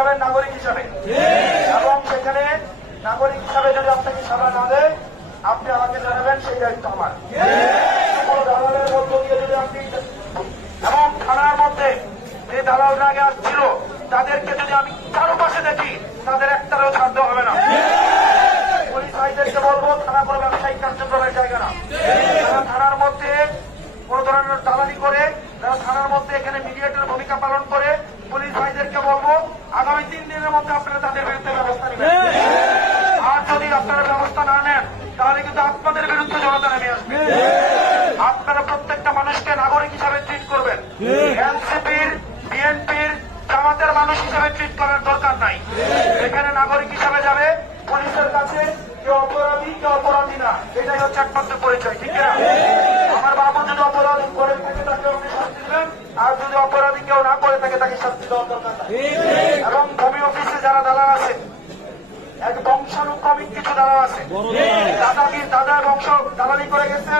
যাবেন নাগরিক হিসাবে, এবং সেখানে নাগরিক হিসাবে যদি আপনাকে সাড়া না দেয় আপনি আমাকে জানাবেন, সেই দায়িত্ব আমার। কোনো দালালের মধ্য দিয়ে যদি আপনি, এবং থানার মধ্যে যে দালালরা আগে আসছিল তাদেরকে যদি আমি কারো পাশে দেখি তাদের একটারও ছাড় দেওয়া হবে না। পুলিশ ভাইদেরকে বলবো থানা কোনো ব্যবসায়িক কার্যক্রমের জায়গা না। যারা থানার মধ্যে কোন ধরনের দালালি করে, যারা থানার মধ্যে এখানে মিডিয়েটর ভূমিকা পালন করে, পুলিশ ভাইদেরকে বলবো আগামী 3 দিনের মধ্যে আপনারা তাদের বিরুদ্ধে ব্যবস্থা নেবেন। আর যদি আপনারা ব্যবস্থা না নেন তাহলে কিন্তু আপনাদের বিরুদ্ধে জনতা নেমে আসবে। আপনারা প্রত্যেকটা মানুষকে নাগরিক হিসাবে ট্রিট করবেন, এনসিপির, বিএনপির, জামাতের মানুষ হিসাবে ট্রিট করার দরকার নাই। এখানে নাগরিক হিসাবে যাবে, পুলিশের কাছে কেউ অপরাধী কেউ অপরাধী না, এটাই হচ্ছে একমাত্র পরিচয়, ঠিক না? আমার বাবা যদি অপরাধী করে থাকে তাকে আপনি শাস্তি দেবেন, আর যদি অপরাধী কেউ না করে থাকে তাকে শাস্তি দেওয়ার দরকার নাই। এবং ভূমি অফিসে যারা দালাল আছে, এক বংশানুক্রমিক কিছু দালাল আছে, দাদার বংশ দালালি করে গেছে,